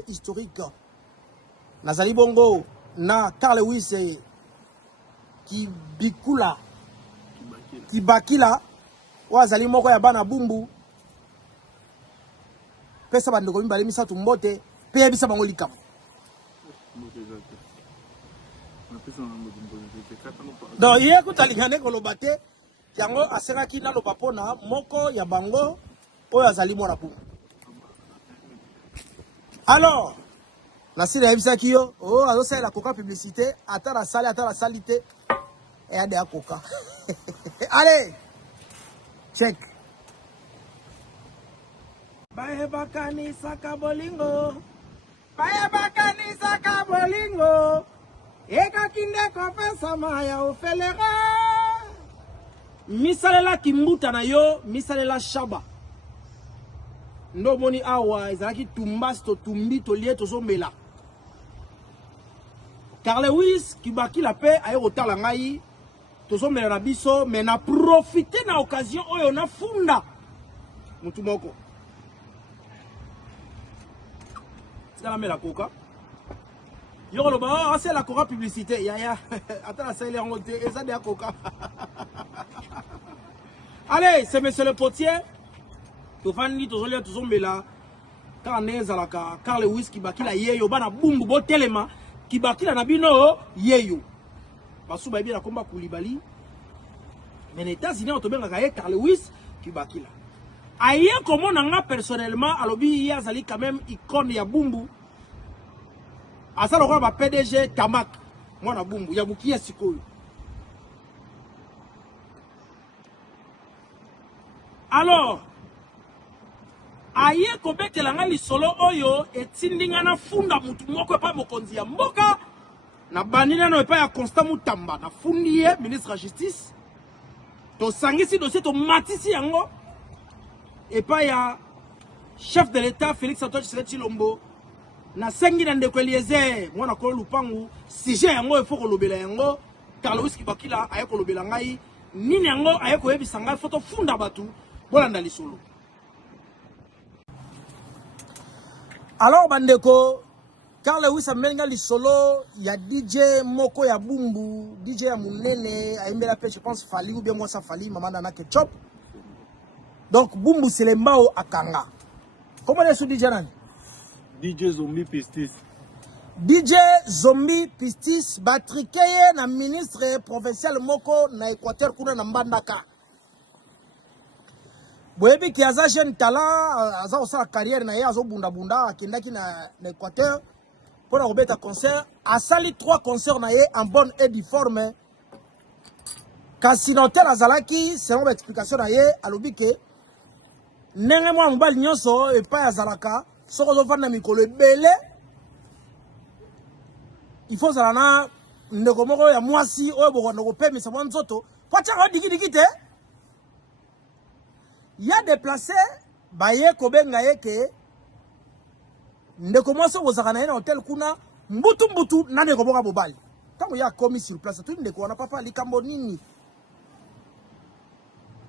fait historique. Nazali bongo na Carl Lewis qui bikula qui bakila wazali moko ya bana bumbu pesa bando ko mimbale misatu mbote pe bisa bango likam. Donc hier ko talingane ko lobate yango asera ki na lobapona moko ya bango oyo azali mona bumbu. Alors la sile ya bisa kiyo oh azo sala la coca publicité ata la salité et a de coca. Allez check. Bae bakani saka bolingo. Bae bakani saka bolingo. Eka kinde kopesa maya ofelera. Misalela kimbuta na yo, misalela shaba. Ndo moni awa ezalaki tumbas to tumbi to lié to zombela. Carl Lewis kibaki la paix aye otala ngai to zombela na biso mais na profiter na occasion oyo na funda mutu moko. C'est la coca. Yo loba c'est la coca publicité ya attends la salle en haute et ça de la coca. Allez, c'est monsieur le potier. To fandi to zolia to zombela quand neza la Carl Lewis kibaki la yeyo bana bumbu bo telema kibaki la nabino yeyo. Basu ba bi la komba Koulibaly. Mais les États-Unis ont bien gagné Carl Lewis kibaki la. Aye comment nanga personnellement alobi yazali quand même icône ya bumbu. Asa lo ba PDG Tamak mwana bumbu ya bukia sikoyo. Alors aye kobete langa lisolo oyo etindinga na funda mutu moko pa mokonzi ya mboka na bandina no pa ya Constant Mutamba na fundiye ministre de justice to sangisi dossier to matisi yango et pa ya chef de l'état Félix Antoine Tshisekedi Tshilombo na sengi na ndeko Eliezer mwana ko lupangu sujet yango il faut ko lobela yango Carl Lewis kibakila aye ko lobela ngai nini yango aye ko yebisa ngai photo funda batu bolanda lisolo. Alors bandeko Carl Lewis amenga lisolo ya DJ moko ya bumbu DJ ya munene aimbela pe je pense Fali ou bien moi ça Fali maman na ketchup. Donc bumbu c'est le mbao akanga. Comment est ce DJ nani? DJ Zombie Pistis. DJ Zombie Pistis batrikeye na ministre provincial moko na Équateur kuna na Mbandaka. Boyebi ki aza jeune talent aza osala carrière na ye azo bunda bunda akendaki na Équateur pour na robeta concert asali 3 concerts na ye en bonne et due forme. Kasi na hotel azalaki selon l'explication na ye alobi ke ndenge mwa mobali nyonso epai azalaka soko ozofanda mikolo ebele il faut zala na ndeko moko ya mwasi oyo bokondo kopemisa mwa nzoto po atiaka dikidiki te. Ya déplacé baye kobenga yeke ndeko mwasi ozaka na ye na hotel kuna mbutu na ndeko boka bobali tango ya komi sur place tout ndeko wana papa likambo nini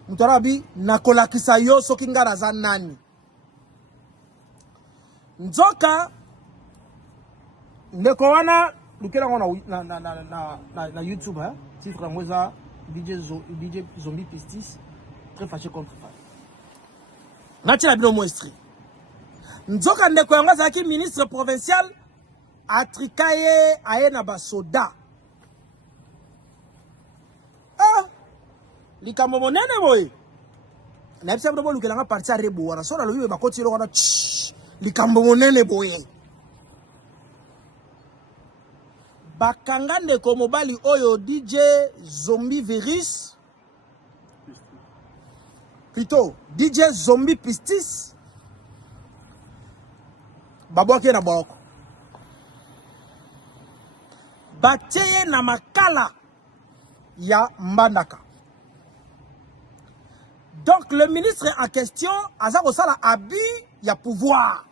mutarabi na kolakisa yo soki ngara za nani nzoka ndeko wana lukela ngona na YouTube hein titre ngoza DJ Zombie Pistis très fâché contre Fali nati la bino moestri nzoka ndeko yango azalaki ministre provincial atrikaye aye na basoda likambo monene boye na bisa bino bolukela nga parti arebo wana so na lobi bakoti lo wana likambo monene boye bakanga ndeko mobali oyo DJ Zombie Virus plutôt DJ Zombie Pistis babwake na boko bateye na makala ya Mbandaka. Donc le ministre en question aza kosala abi ya pouvoir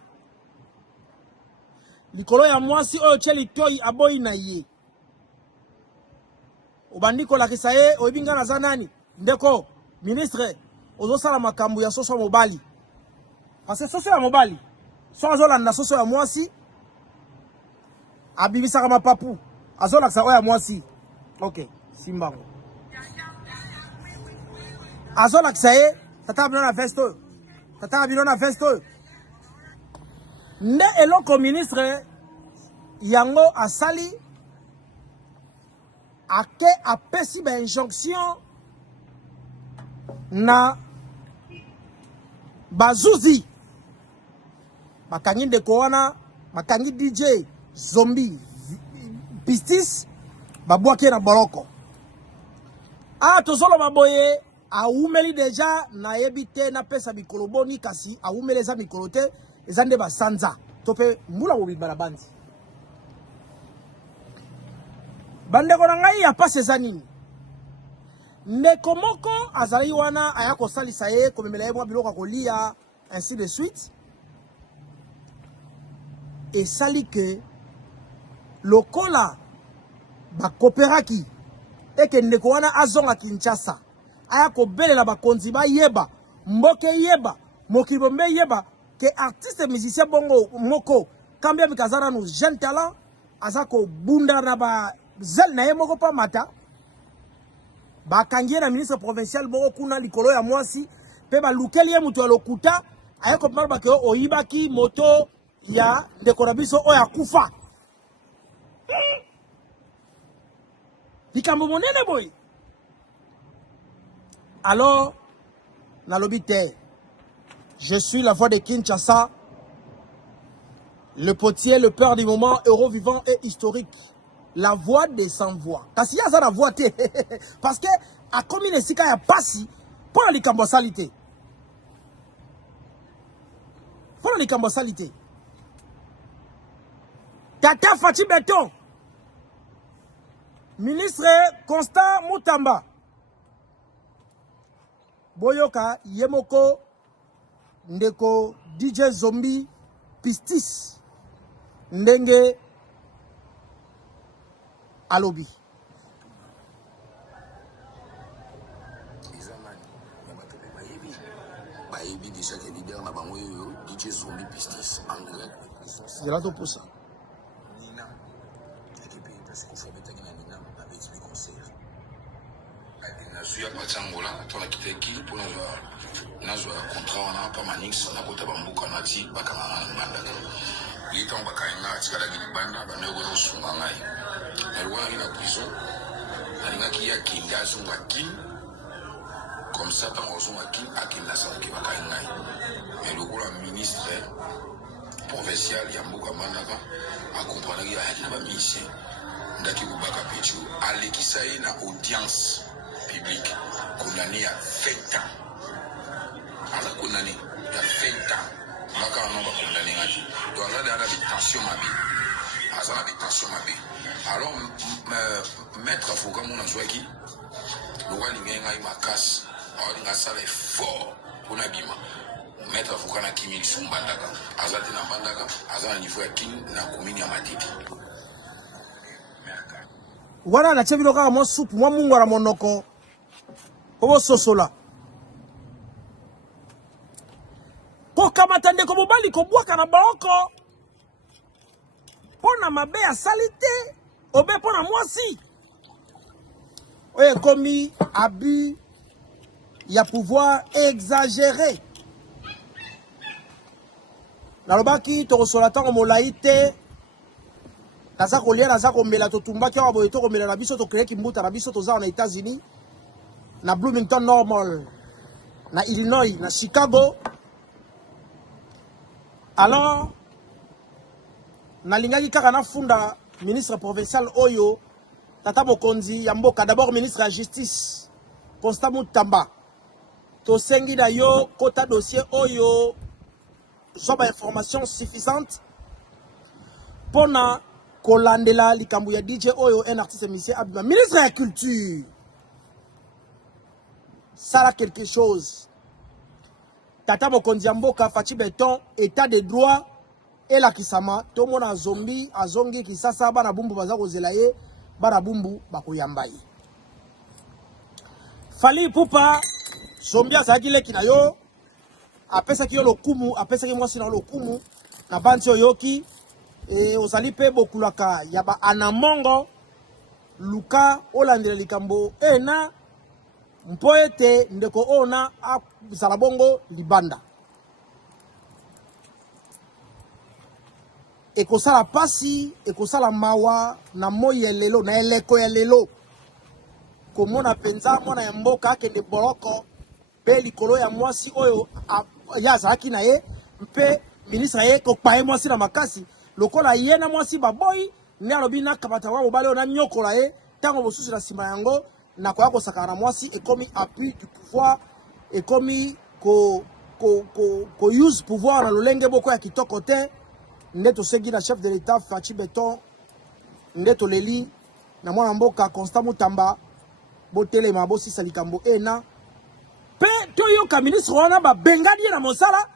likolo ya mwasi oyo tsheli toyi aboyi na ye obandi kolakisa ye oyebinga na za nani ndeko ministre ozosala makambo ya soso mobali parce que soso ya mobali so azolanda soso ya mwasi abibisa kama papu azola sa oya mwasi OK simbango azola ksaye tata bino na vesto tata bino na vesto nde eloko ministre yango asali ake apesi ba injonction na bazuzi bakangi ndeko wana bakangi DJ Zombie Pistis babwaki na boloko tozolo baboye aumeli deja na yebite na pesa mikolo boni kasi aumeli za mikolo te eza nde basanza tope mbula bobiba na bandi bandeko na ngai ya pase za nini ndeko moko azali wana aya kosalisa ye komemela ye mwa biloko kolia ainsi de suite esali ke lokola bakoperaki eke ndeko wana azonga Kinshasa aya kobelela bakonzi bayeba mboke yeba mokili bombe yeba ke artiste musicien bongo moko kambia mikazana no jeune talent azako bunda na ba zel na ye moko pa mata bakangie na ministre provincial moko kuna likolo ya mwasi pe balukeli ye mutu alokuta aya kopara bake oyibaki moto ya ndeko na biso oya kufa likambo monene boy. Alors nalobi te je suis la voix de Kinshasa, le potier, le peur du moment, héros vivant et historique. La voix des sans-voix. Kasi ya za la voix te. Parce que, a komi nesika ya pasi, pour la likambosalité. Pour la likambosalité. Tata Fati Beton. Ministre Constant Moutamba. Boyoka, Yemoko, ndeko DJ Zombie Pistis ndenge alobi bayebi déjà que leader na bango yo DJ Zombie Pistis André yala to posa Nina ekipe parce qu'on fait betaki na Nina avec le concert na suya patsangola tona kiteki pour nazwa contrat wana pa manix na kota bambuka nati bakanga na mandaka lita mbakainga atikala gini banda banego no sunga ngai elwa ina prison alinga ki ya kinga sunga kin comme ça tant osunga kin akinda sa ki bakainga elukula ministre provincial ya mbuka mandaka akompana ki ya ba mission ndaki kubaka pechu alekisa ina audience publique condamné à 20 ans. Alors condamné à 20 ans. Là quand on va condamner à vie. Donc là il y a la détention ma vie. Ça la détention ma vie. Alors maître Foucault mon qui le roi l'ingenga il ma casse. Alors il a ça les fort pour n'abîma. Maître Foucault na kimi sumbandaka. Azati na bandaka. Azana niveau ya kin na commune ya Matiti. Voilà la tchevilo kaka mo soupe mo mungwara monoko. Kobo sosola. Ko kamatande ko mobali ko bwaka na baoko. Pona mabe ya salite, obe pona mwasi. Oye komi abus ya pouvoir exagéré. Nalobaki to sola tango molaite. Naza kolia naza komela to tumbaki wa boyeto komela na biso to créer kimbuta na biso to za na États-Unis. Na Bloomington Normal, na Illinois, na Chicago. Alors, na lingaki kaka na funda ministre provincial oyo, tata mokonzi ya mboka, d'abord ministre la justice, Constant Moutamba. To sengi na yo, kota dossier oyo, soba information suffisante, pona kolandela likambu ya DJ oyo, un artiste musicien Abima. Ministre de la culture. Ça a quelque chose. Tata mokonzi ya mboka Fati Beton, état de droit et la kisama. Tout le monde a zombie, a zongi qui sasa bana bumbu baza kozelaye, bana bumbu bakoyambaye. Fali pupa, zombie a sakile kinayo, apesa ki yo lokumu, apesa ki mwasi na lokumu, na banti yoki, et ozali pe bokulaka ya ba anamongo luka olandela likambo ena mpo ete ndeko ona azala bongo libanda ekosala pasi ekosala mawa na moi ya lelo na eleko ya lelo komona penza mwana ya mboka akende boloko pe likolo ya mwasi oyo ya azalaki na ye mpe ministre ye kokpa ye mwasi na makasi lokola ye na mwasi baboyi nde alobi nakabata wa mobali oyo nanyokola ye ntango mosusu na nsima yango nakoya kosakana na mwasi ekomi appui du pouvoir ekomi use pouvoir na lolenge boko ya kitoko te nde tosengi na chef de l'état Faci Beton nde toleli na mwana mboka Constant Mutamba botelema bosisa likambo ena pe toyoka ministre wana babengani ye na mosala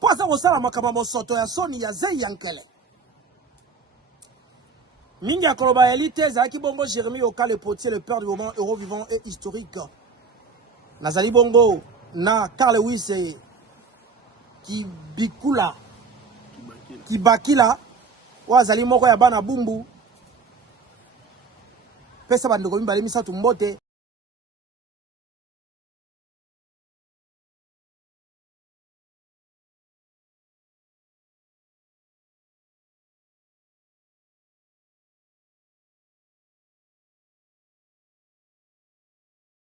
po aza kosala makambo mosoto ya soni ya zei ya nkele mingi ya koloba ya lite ezalaki bongo Jérémy Oka le potier le père du moment euro vivant et historique nazali bongo na Carl Lewis Kibakila oyo azali moko ya bana bumbu pesa bandeko mibale misatu mbote